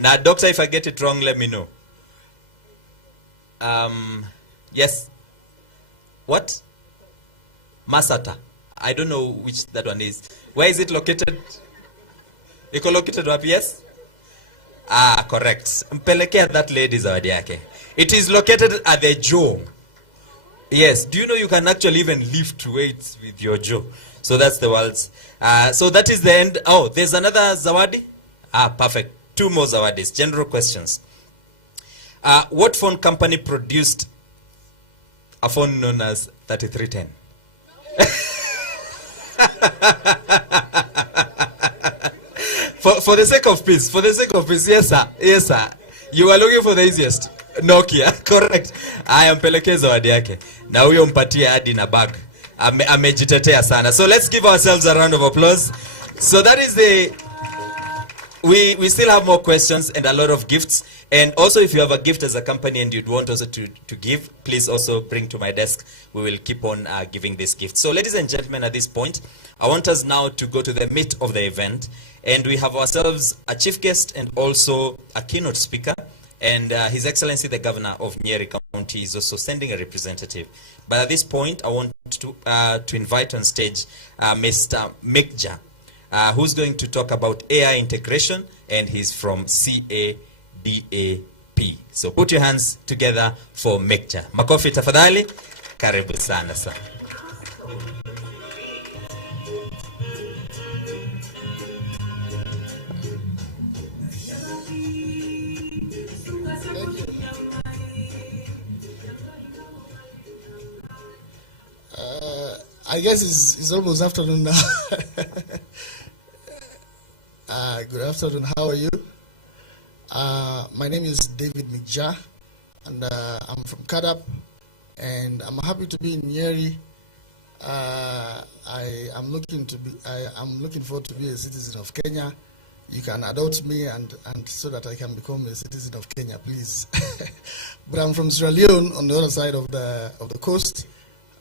Now, doctor, if I get it wrong, let me know. Yes. What? Masata. I don't know which that one is. Where is it located? Iko located up, yes? Ah, correct. Mpelekea that lady zawadi yake. It is located at the jaw. Yes. Do you know you can actually even lift weights with your jaw? So that's the world's. So that is the end. Oh, there's another zawadi? Ah, perfect. 2 more zawadis. General questions. What phone company produced a phone known as 3310? For the sake of peace, yes sir, yes sir. You are looking for the easiest. Nokia, correct. I am peleke zawadi yake. Na huyo mpatie hadi na bag. Amejitetea sana. So let's give ourselves a round of applause. So that is the... We still have more questions and a lot of gifts. And also, if you have a gift as a company and you'd want also to give, please also bring to my desk. We will keep on giving this gift. So ladies and gentlemen, at this point, I want us now to go to the meat of the event. And we have ourselves a chief guest and also a keynote speaker. And His Excellency, the Governor of Nyeri County, is also sending a representative. But at this point, I want to invite on stage Mr. Mekja, who's going to talk about AI integration, and he's from CADAP. So put your hands together for Mekja. Makofi tafadhali. Karibu sana sana. I guess it's almost afternoon now. Good afternoon, how are you? My name is David Mekja, and I'm from CADAP, and I'm happy to be in Nyeri. I'm looking forward to be a citizen of Kenya. You can adopt me and so that I can become a citizen of Kenya, please. But I'm from Sierra Leone on the other side of the coast.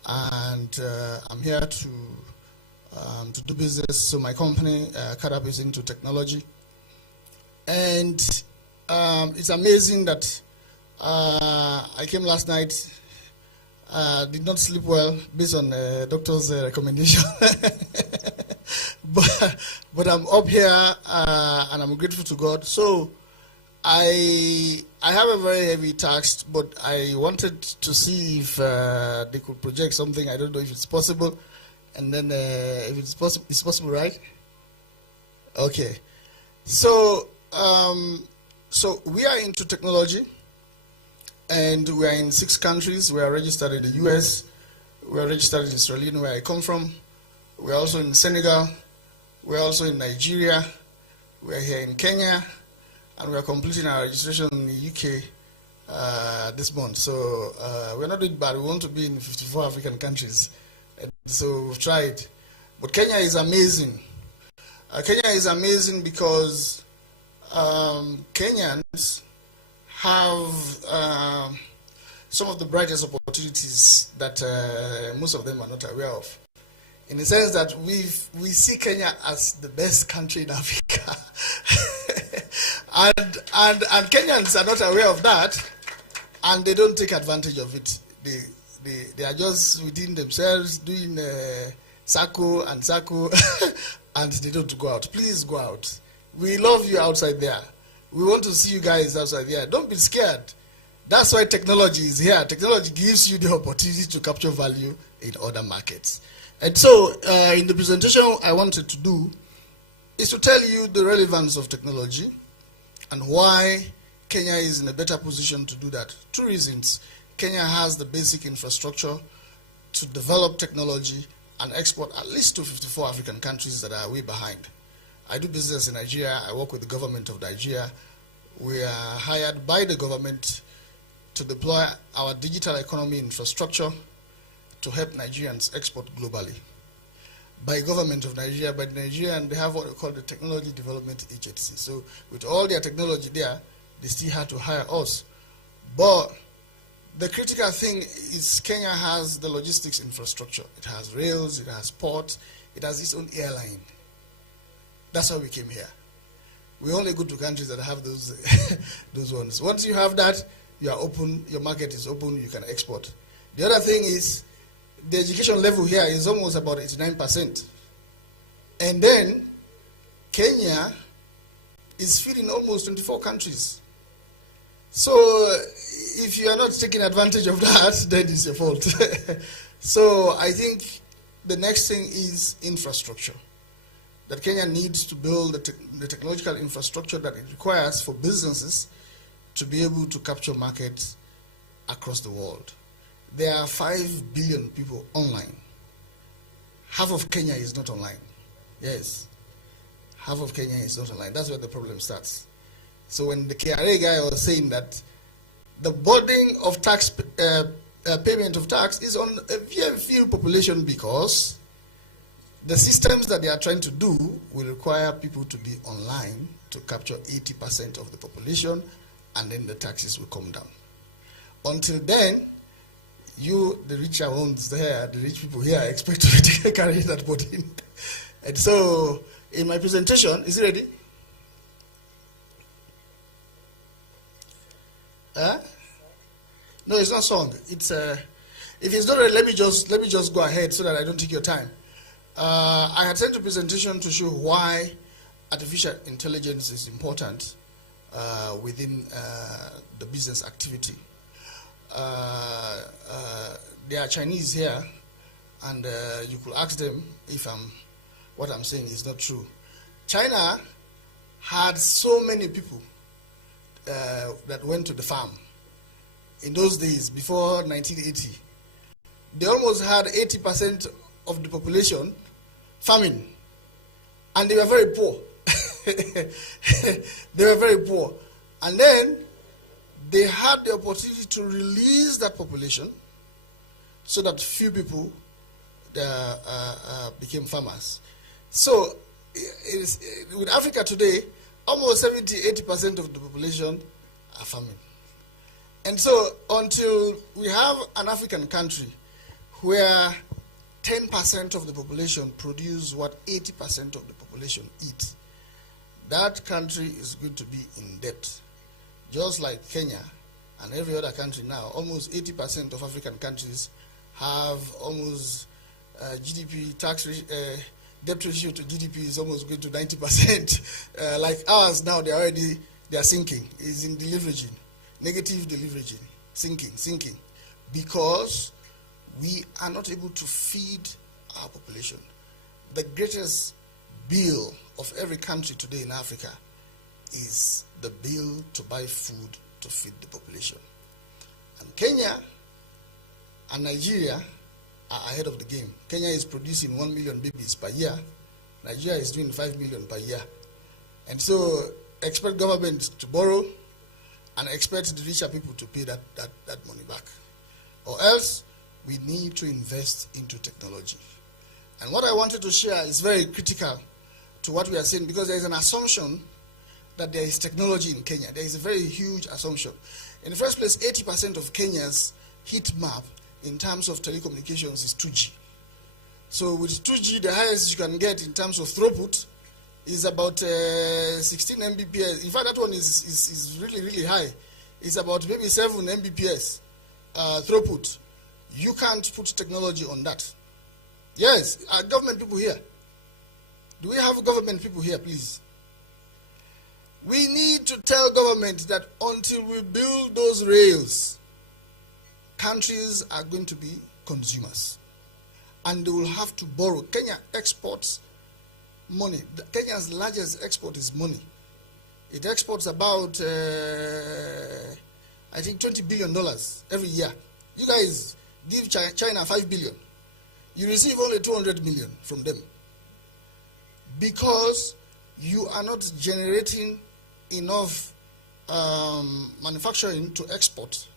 And I'm here to do business. So my company, CADAP, is into technology. And it's amazing that I came last night, did not sleep well based on the doctor's recommendation. but I'm up here and I'm grateful to God. So I have a very heavy task, but I wanted to see if they could project something. I don't know if it's possible. And then if it's possible, right? Okay. So so we are into technology, and we are in 6 countries. We are registered in the US. We are registered in Sierra Leone, where I come from. We are also in Senegal. We are also in Nigeria. We are here in Kenya. And we are completing our registration in the UK this month. So we're not doing bad. We want to be in 54 African countries. And so we've tried. But Kenya is amazing. Kenya is amazing because Kenyans have some of the brightest opportunities that most of them are not aware of. In the sense that we see Kenya as the best country in Africa. and Kenyans are not aware of that, and they don't take advantage of it. They are just within themselves doing sacco, and they don't go out. Please go out. We love you outside there. We want to see you guys outside there. Don't be scared. That's why technology is here. Technology gives you the opportunity to capture value in other markets. And so, in the presentation I wanted to do is to tell you the relevance of technology and why Kenya is in a better position to do that. 2 reasons. Kenya has the basic infrastructure to develop technology and export at least to 54 African countries that are way behind. I do business in Nigeria. I work with the government of Nigeria. We are hired by the government to deploy our digital economy infrastructure to help Nigerians export globally. By government of Nigeria, by Nigeria, and they have what we call the Technology Development Agency. So with all their technology there, they still had to hire us. But the critical thing is Kenya has the logistics infrastructure. It has rails, it has ports, it has its own airline. That's how we came here. We only go to countries that have those those ones. Once you have that, you are open, your market is open, you can export. The other thing is the education level here is almost about 89%. And then Kenya is feeding almost 24 countries. So if you are not taking advantage of that, then it's your fault. So I think the next thing is infrastructure. That Kenya needs to build the technological infrastructure that it requires for businesses to be able to capture markets across the world. There are 5 billion people online. Half of Kenya is not online. Yes. Half of Kenya is not online. That's where the problem starts. So when the KRA guy was saying that the burden of tax, payment of tax is on a very few population because the systems that they are trying to do will require people to be online to capture 80% of the population, and then the taxes will come down. Until then, you, the richer ones there, the rich people here, expect to carry that burden. And so, in my presentation, is it ready? No, it's not song. It's if it's not ready, let me just go ahead so that I don't take your time. I had sent a presentation to show why artificial intelligence is important within the business activity. There are Chinese here, and you could ask them if what I'm saying is not true. China had so many people that went to the farm. In those days, before 1980, they almost had 80% of the population farming, and they were very poor. They were very poor. And then they had the opportunity to release that population so that few people became farmers. So with Africa today, almost 70-80% of the population are farming. And so until we have an African country where 10% of the population produce what 80% of the population eat, that country is going to be in debt. Just like Kenya and every other country now, almost 80% of African countries have almost GDP debt ratio to GDP is almost going to 90%. Like ours now, they are sinking. It's in deleveraging, negative deleveraging, sinking, because we are not able to feed our population. The greatest bill of every country today in Africa is the bill to buy food to feed the population. And Kenya and Nigeria are ahead of the game. Kenya is producing 1 million babies per year. Nigeria is doing 5 million per year. And so expect government to borrow and expect the richer people to pay that money back. Or else, we need to invest into technology. And what I wanted to share is very critical to what we are saying, because there is an assumption that there is technology in Kenya. There is a very huge assumption. In the first place, 80% of Kenya's heat map in terms of telecommunications is 2G. So with 2G, the highest you can get in terms of throughput is about 16 Mbps. In fact, that one is really, really high. It's about maybe 7 Mbps throughput. You can't put technology on that. Yes, are government people here? Do we have government people here, please? We need to tell government that until we build those rails, countries are going to be consumers. And they will have to borrow. Kenya exports money. Kenya's largest export is money. It exports about, I think, $20 billion every year. You guys give China $5 billion. You receive only 200 million from them. Because you are not generating enough manufacturing to export.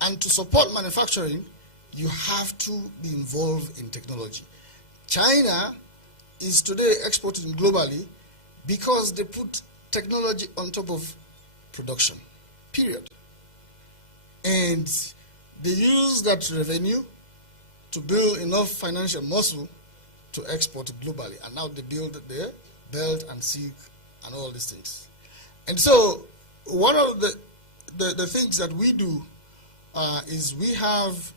And to support manufacturing, you have to be involved in technology. China is today exporting globally because they put technology on top of production, period. And they use that revenue to build enough financial muscle to export globally. And now they build the Belt and Silk and all these things. And so one of the things that we do is we have